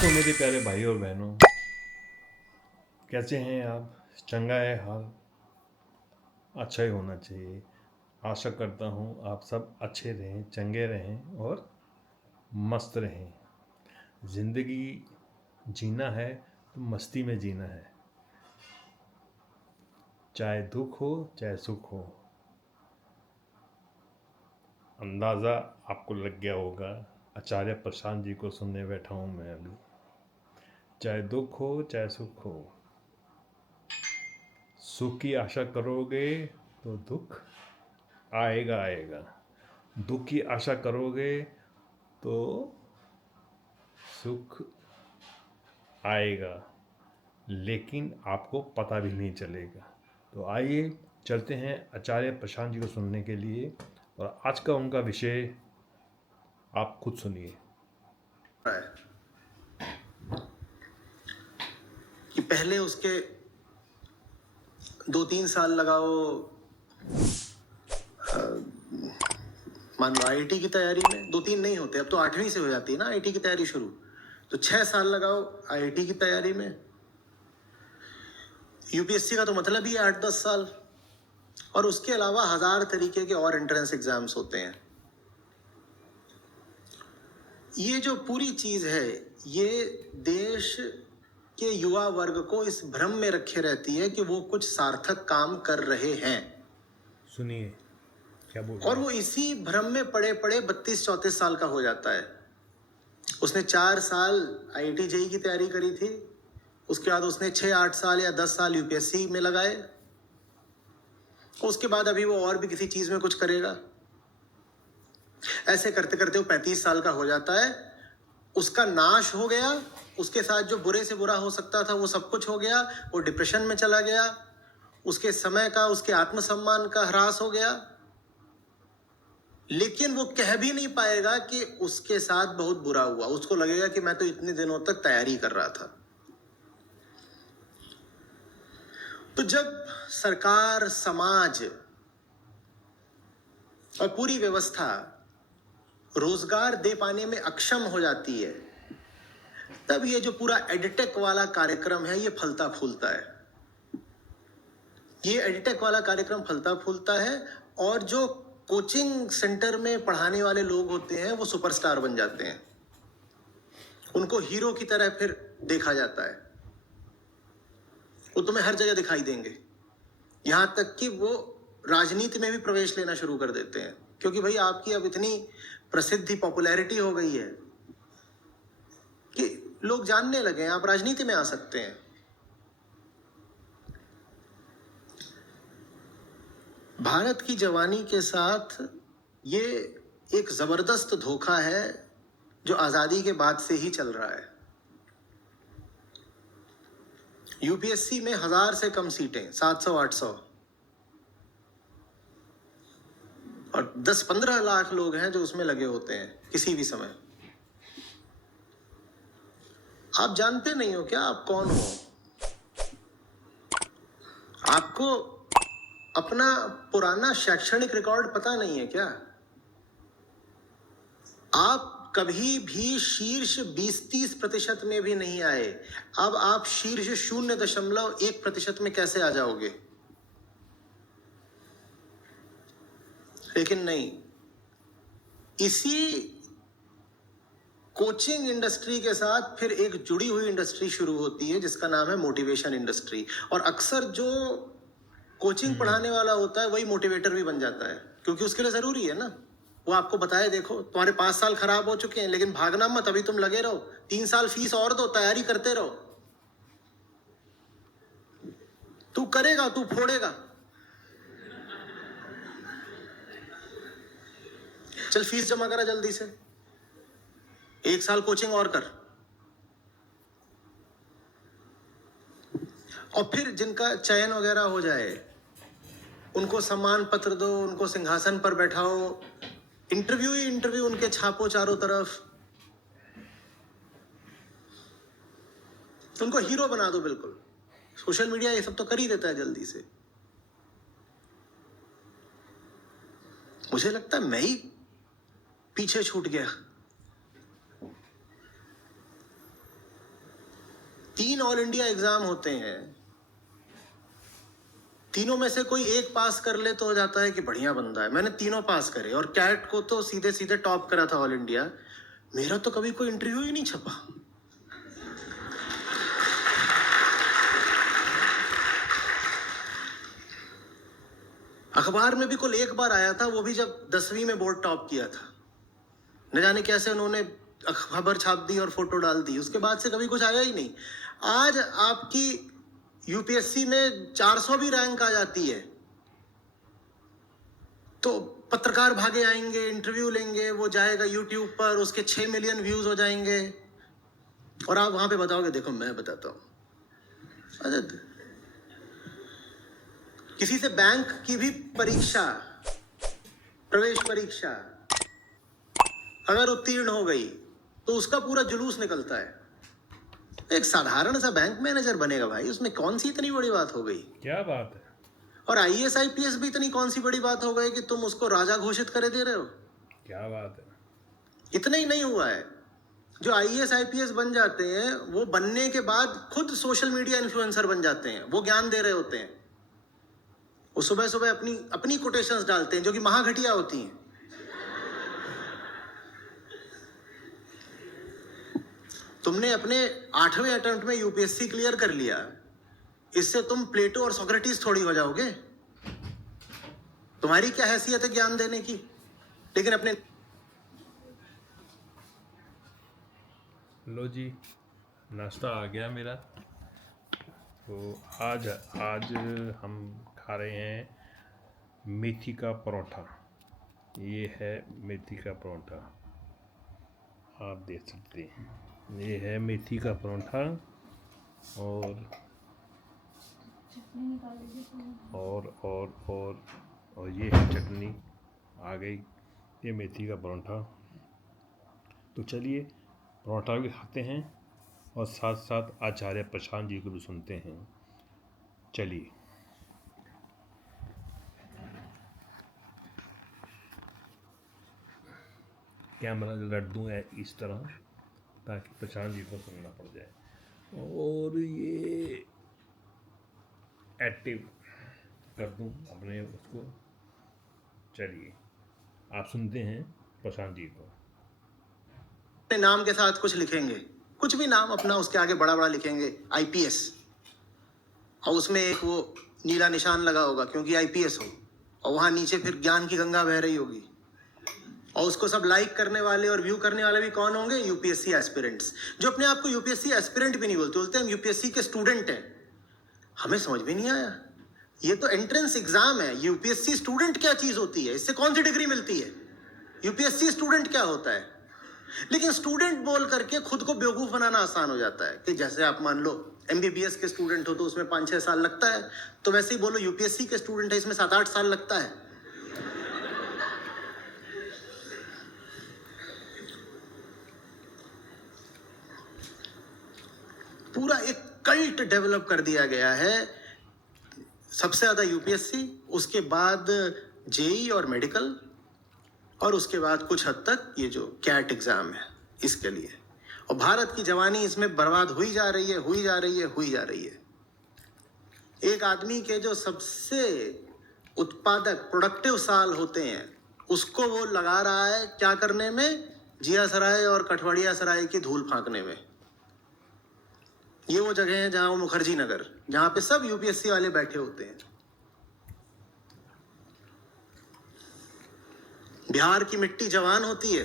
तो मेरे प्यारे भाई और बहनों, कैसे हैं आप? चंगा है हाल? अच्छा ही होना चाहिए। आशा करता हूँ आप सब अच्छे रहें, चंगे रहें और मस्त रहें। ज़िंदगी जीना है तो मस्ती में जीना है, चाहे दुख हो चाहे सुख हो। अंदाज़ा आपको लग गया होगा, आचार्य प्रशांत जी को सुनने बैठा हूँ मैं अभी। चाहे दुख हो चाहे सुख हो, सुख की आशा करोगे तो दुख आएगा आएगा, दुख की आशा करोगे तो सुख आएगा, लेकिन आपको पता भी नहीं चलेगा। तो आइए चलते हैं आचार्य प्रशांत जी को सुनने के लिए, और आज का उनका विषय आप खुद सुनिए। कि पहले उसके 2-3 साल लगाओ, मान लो आईआईटी की तैयारी में, 2-3 नहीं होते, अब तो 8वीं से हो जाती है ना आईआईटी की तैयारी शुरू। तो 6 साल लगाओ आईआईटी की तैयारी में। यूपीएससी का तो मतलब ही 8-10 साल। और उसके अलावा 1000 तरीके के और एंट्रेंस एग्जाम्स होते हैं। ये जो पूरी चीज है, ये देश के युवा वर्ग को इस भ्रम में रखे रहती है कि वो कुछ सार्थक काम कर रहे हैं। सुनिए क्या बोल और रहे वो इसी भ्रम में पड़े पड़े 32-34 साल का हो जाता है। उसने 4 साल आईआईटी जेई की तैयारी करी थी, उसके बाद उसने 6-8 साल या 10 साल यूपीएससी में लगाए, उसके बाद अभी वो और भी किसी चीज में कुछ करेगा। ऐसे करते करते वो 35 साल का हो जाता है। उसका नाश हो गया, उसके साथ जो बुरे से बुरा हो सकता था वो सब कुछ हो गया। वो डिप्रेशन में चला गया, उसके समय का, उसके आत्मसम्मान का ह्रास हो गया। लेकिन वो कह भी नहीं पाएगा कि उसके साथ बहुत बुरा हुआ। उसको लगेगा कि मैं तो इतने दिनों तक तैयारी कर रहा था। तो जब सरकार, समाज और पूरी व्यवस्था रोजगार दे पाने में अक्षम हो जाती है, तब ये जो पूरा एडटेक वाला कार्यक्रम है, ये फलता फूलता है। ये एडटेक वाला कार्यक्रम फलता फूलता है, और जो कोचिंग सेंटर में पढ़ाने वाले लोग होते हैं वो सुपरस्टार बन जाते हैं। उनको हीरो की तरह फिर देखा जाता है। वो तुम्हें हर जगह दिखाई देंगे, यहां तक कि वो राजनीति में भी प्रवेश लेना शुरू कर देते हैं, क्योंकि भाई आपकी अब इतनी प्रसिद्धि, पॉपुलैरिटी हो गई है कि लोग जानने लगे हैं आप राजनीति में आ सकते हैं। भारत की जवानी के साथ ये एक जबरदस्त धोखा है जो आजादी के बाद से ही चल रहा है। यूपीएससी में 1000 से कम सीटें, 700-800, और 10-15 लाख लोग हैं जो उसमें लगे होते हैं किसी भी समय। आप जानते नहीं हो क्या आप कौन हो? आपको अपना पुराना शैक्षणिक रिकॉर्ड पता नहीं है क्या? आप कभी भी शीर्ष 20-30% में भी नहीं आए। अब आप शीर्ष 0.1% में कैसे आ जाओगे? लेकिन नहीं, इसी कोचिंग इंडस्ट्री के साथ फिर एक जुड़ी हुई इंडस्ट्री शुरू होती है जिसका नाम है मोटिवेशन इंडस्ट्री। और अक्सर जो कोचिंग पढ़ाने वाला होता है वही मोटिवेटर भी बन जाता है, क्योंकि उसके लिए जरूरी है ना, वो आपको बताए देखो तुम्हारे 5 साल खराब हो चुके हैं, लेकिन भागना मत, अभी तुम लगे रहो, 3 साल फीस और दो, तैयारी करते रहो, तू करेगा, तू फोड़ेगा, चल फीस जमा करा जल्दी से, 1 साल कोचिंग और कर। और फिर जिनका चयन वगैरह हो जाए उनको सम्मान पत्र दो, उनको सिंहासन पर बैठाओ, इंटरव्यू ही इंटरव्यू उनके छापो चारों तरफ, तो उनको हीरो बना दो बिल्कुल। सोशल मीडिया ये सब तो कर ही देता है जल्दी से। मुझे लगता है मैं ही पीछे छूट गया। 3 ऑल इंडिया एग्जाम होते हैं, तीनों में से कोई एक पास कर ले तो हो जाता है कि बढ़िया बंदा है। मैंने तीनों पास करे और कैट को तो सीधे सीधे टॉप करा था ऑल इंडिया। मेरा तो कभी कोई इंटरव्यू ही नहीं छपा। अखबार में भी कुल एक बार आया था, वो भी जब 10वीं में बोर्ड टॉप किया था। न जाने कैसे उन्होंने खबर छाप दी और फोटो डाल दी, उसके बाद से कभी कुछ आया ही नहीं। आज आपकी यूपीएससी में 400 भी रैंक आ जाती है तो पत्रकार भागे आएंगे, इंटरव्यू लेंगे, वो जाएगा यूट्यूब पर, उसके 6 मिलियन व्यूज हो जाएंगे और आप वहां पे बताओगे देखो मैं बताता हूं। अरे किसी से बैंक की भी परीक्षा, प्रवेश परीक्षा अगर उत्तीर्ण हो गई तो उसका पूरा जुलूस निकलता है। एक साधारण सा बैंक मैनेजर बनेगा भाई, उसमें कौन सी इतनी बड़ी बात हो गई? क्या बात है। और आईएएस आईपीएस भी इतनी कौन सी बड़ी बात हो गई कि तुम उसको राजा घोषित करे दे रहे हो? क्या बात है। इतना ही नहीं हुआ है, जो आईएएस आईपीएस बन जाते हैं वो बनने के बाद खुद सोशल मीडिया इन्फ्लुएंसर बन जाते हैं। वो ज्ञान दे रहे होते हैं, वो सुबह सुबह अपनी अपनी कोटेशंस डालते हैं जो कि महाघटिया होती हैं। तुमने अपने 8वें अटेम्प्ट में यूपीएससी क्लियर कर लिया, इससे तुम प्लेटो और सोक्रेटिस थोड़ी हो जाओगे। तुम्हारी क्या हैसियत है ज्ञान देने की? लेकिन अपने लो जी, नाश्ता आ गया मेरा। तो आज हम खा रहे हैं मेथी का परोठा। ये है मेथी का परोठा, आप देख सकते हैं। ये है मेथी का परोठा और ये है चटनी आ गई। ये मेथी का परोठा। तो चलिए परोठा भी खाते हैं और साथ साथ आचार्य प्रशांत जी को भी सुनते हैं। चलिए। कैमरा रख दूँ इस तरह ताकि प्रशांत जी को सुनना पड़ जाए और ये एक्टिव कर दूँ अपने उसको। चलिए आप सुनते हैं प्रशांत जी को। अपने नाम के साथ कुछ लिखेंगे, कुछ भी नाम अपना, उसके आगे बड़ा बड़ा लिखेंगे आईपीएस, और उसमें एक वो नीला निशान लगा होगा क्योंकि आईपीएस हो, और वहां नीचे फिर ज्ञान की गंगा बह रही होगी। और उसको सब लाइक करने वाले और व्यू करने वाले भी कौन होंगे? यूपीएससी एस्पिरेंट्स, जो अपने आप को यूपीएससी एस्पिरेंट भी नहीं बोलते, बोलते हम यूपीएससी के स्टूडेंट हैं। हमें समझ में नहीं आया, ये तो एंट्रेंस एग्जाम है। यूपीएससी स्टूडेंट क्या चीज होती है? इससे कौन सी डिग्री मिलती है? यूपीएससी स्टूडेंट क्या होता है? लेकिन स्टूडेंट बोल करके खुद को बेवकूफ बनाना आसान हो जाता है कि जैसे आप मान लो एमबीबीएस के स्टूडेंट हो तो उसमें 5-6 साल लगता है, तो वैसे ही बोलो यूपीएससी के स्टूडेंट है, इसमें 7-8 साल लगता है। पूरा एक कल्ट डेवलप कर दिया गया है। सबसे ज्यादा यूपीएससी, उसके बाद जेई और मेडिकल, और उसके बाद कुछ हद तक ये जो कैट एग्जाम है इसके लिए। और भारत की जवानी इसमें बर्बाद हुई जा रही है, हुई जा रही है, हुई जा रही है। एक आदमी के जो सबसे उत्पादक प्रोडक्टिव साल होते हैं उसको वो लगा रहा है क्या करने में? जिया सराय और कठवड़िया सराय की धूल फांकने में। ये वो जगह है जहां वो मुखर्जी नगर, जहां पे सब यूपीएससी वाले बैठे होते हैं। बिहार की मिट्टी जवान होती है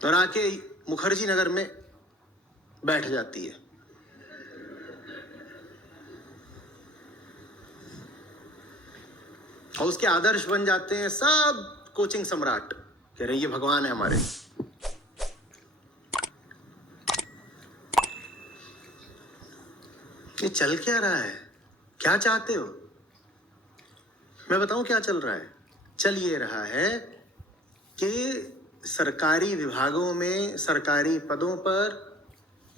और आके मुखर्जी नगर में बैठ जाती है। और उसके आदर्श बन जाते हैं सब कोचिंग सम्राट, कह रहे ये भगवान है हमारे। ये चल क्या रहा है? क्या चाहते हो? मैं बताऊं क्या चल रहा है? चल ये रहा है कि सरकारी विभागों में, सरकारी पदों पर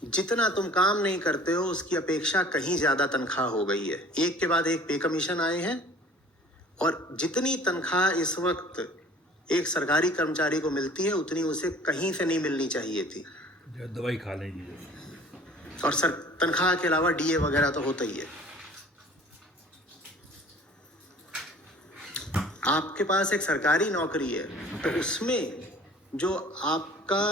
जितना तुम काम नहीं करते हो उसकी अपेक्षा कहीं ज्यादा तनख्वाह हो गई है। एक के बाद एक पे कमीशन आए हैं, और जितनी तनख्वाह इस वक्त एक सरकारी कर्मचारी को मिलती है उतनी उसे कहीं से नहीं मिलनी चाहिए थी। दवाई खा लेंगी। और सर तनख्वाह के अलावा डीए वगैरह तो होता ही है। आपके पास एक सरकारी नौकरी है तो उसमें जो आपका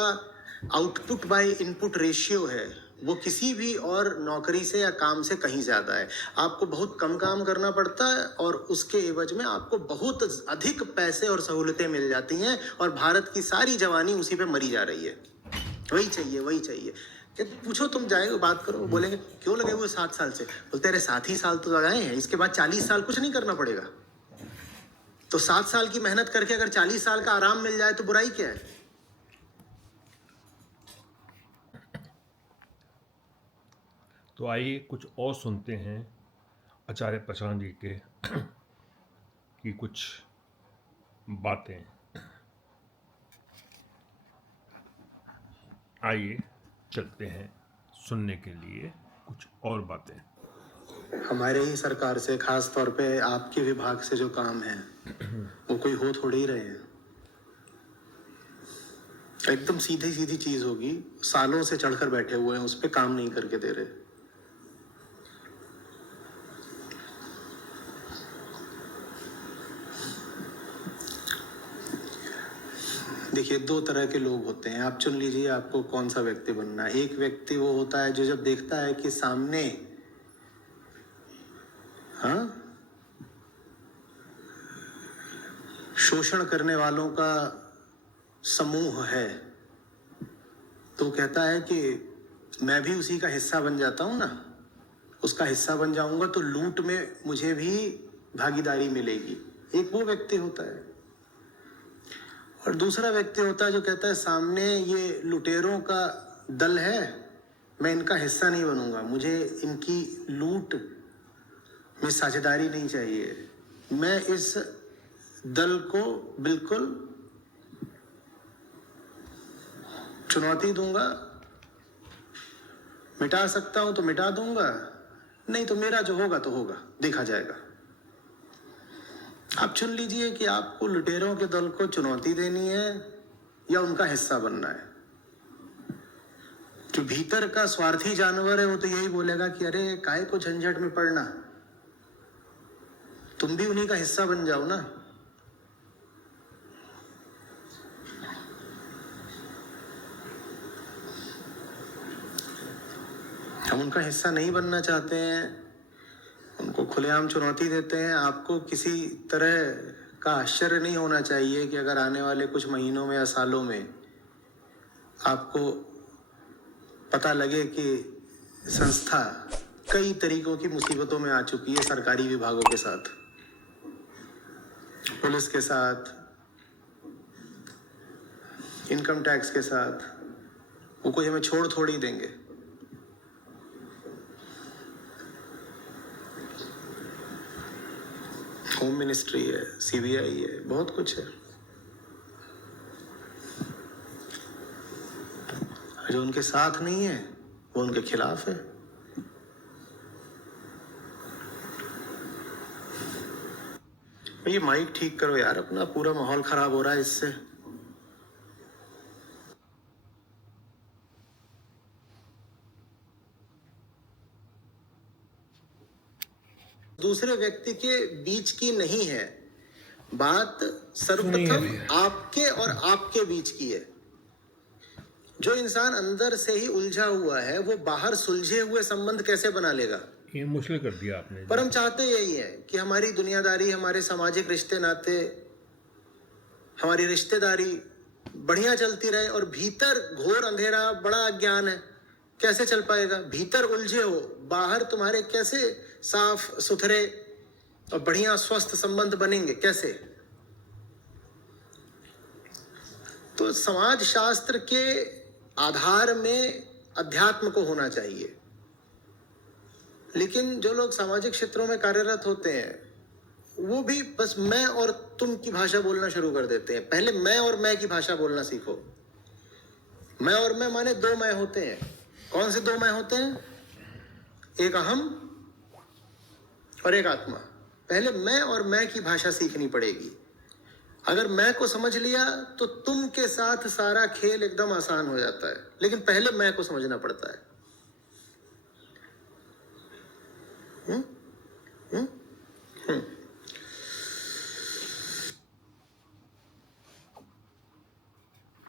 आउटपुट बाय इनपुट रेशियो है वो किसी भी और नौकरी से या काम से कहीं ज़्यादा है। आपको बहुत कम काम करना पड़ता है और उसके एवज में आपको बहुत अधिक पैसे और सहूलतें मिल जाती हैं, और भारत की सारी जवानी उसी पे मरी जा रही है। वही चाहिए, वही चाहिए। कि पूछो, तुम जाएगा बात करो, बोलेंगे क्यों लगे हुए 7 साल से? बोलते अरे 7 ही साल तो लगाए हैं, इसके बाद 40 साल कुछ नहीं करना पड़ेगा। तो 7 साल की मेहनत करके अगर 40 साल का आराम मिल जाए तो बुराई क्या है? तो आइए कुछ और सुनते हैं आचार्य प्रशांत जी के की कुछ बातें। आइए चलते हैं सुनने के लिए कुछ और बातें। हमारे ही सरकार से, खास तौर पे आपके विभाग से जो काम है वो कोई हो थोड़ी ही रहे हैं। एकदम सीधी सीधी चीज होगी, सालों से चढ़कर बैठे हुए हैं उस पे, काम नहीं करके दे रहे। देखिए, 2 तरह के लोग होते हैं, आप चुन लीजिए आपको कौन सा व्यक्ति बनना है। एक व्यक्ति वो होता है जो जब देखता है कि सामने शोषण करने वालों का समूह है तो कहता है कि मैं भी उसी का हिस्सा बन जाता हूं ना, उसका हिस्सा बन जाऊंगा तो लूट में मुझे भी भागीदारी मिलेगी। एक वो व्यक्ति होता है। और दूसरा व्यक्ति होता है जो कहता है सामने ये लुटेरों का दल है, मैं इनका हिस्सा नहीं बनूंगा, मुझे इनकी लूट में साझेदारी नहीं चाहिए, मैं इस दल को बिल्कुल चुनौती दूंगा, मिटा सकता हूं तो मिटा दूंगा, नहीं तो मेरा जो होगा तो होगा, देखा जाएगा। आप चुन लीजिए कि आपको लुटेरों के दल को चुनौती देनी है या उनका हिस्सा बनना है। जो भीतर का स्वार्थी जानवर है वो तो यही बोलेगा कि अरे काहे को झंझट में पड़ना, तुम भी उन्हीं का हिस्सा बन जाओ ना। हम उनका हिस्सा नहीं बनना चाहते हैं, उनको खुलेआम चुनौती देते हैं। आपको किसी तरह का आश्चर्य नहीं होना चाहिए कि अगर आने वाले कुछ महीनों में या सालों में आपको पता लगे कि संस्था कई तरीकों की मुसीबतों में आ चुकी है, सरकारी विभागों के साथ, पुलिस के साथ, इनकम टैक्स के साथ, वो कोई हमें छोड़ थोड़ी देंगे। होम मिनिस्ट्री है, सीबीआई है, बहुत कुछ है। जो उनके साथ नहीं है वो उनके खिलाफ है। ये माइक ठीक करो यार अपना, पूरा माहौल खराब हो रहा है इससे। दूसरे व्यक्ति के बीच की नहीं है बात, सर्वप्रथम आपके और आपके बीच की है। जो इंसान अंदर से ही उलझा हुआ है वो बाहर सुलझे हुए संबंध कैसे बना लेगा? ये मुश्किल कर दिया आपने। पर हम चाहते यही है कि हमारी दुनियादारी, हमारे सामाजिक रिश्ते नाते, हमारी रिश्तेदारी बढ़िया चलती रहे, और भीतर घोर अंधेरा, बड़ा अज्ञान है, कैसे चल पाएगा? भीतर उलझे हो, बाहर तुम्हारे कैसे साफ सुथरे और बढ़िया स्वस्थ संबंध बनेंगे? कैसे? तो समाज शास्त्र के आधार में अध्यात्म को होना चाहिए, लेकिन जो लोग सामाजिक क्षेत्रों में कार्यरत होते हैं वो भी बस मैं और तुम की भाषा बोलना शुरू कर देते हैं। पहले मैं और मैं की भाषा बोलना सीखो। मैं और मैं माने 2 मैं होते हैं। कौन से 2 मैं होते हैं? एक अहम और एक आत्मा। पहले मैं और मैं की भाषा सीखनी पड़ेगी। अगर मैं को समझ लिया तो तुम के साथ सारा खेल एकदम आसान हो जाता है, लेकिन पहले मैं को समझना पड़ता है।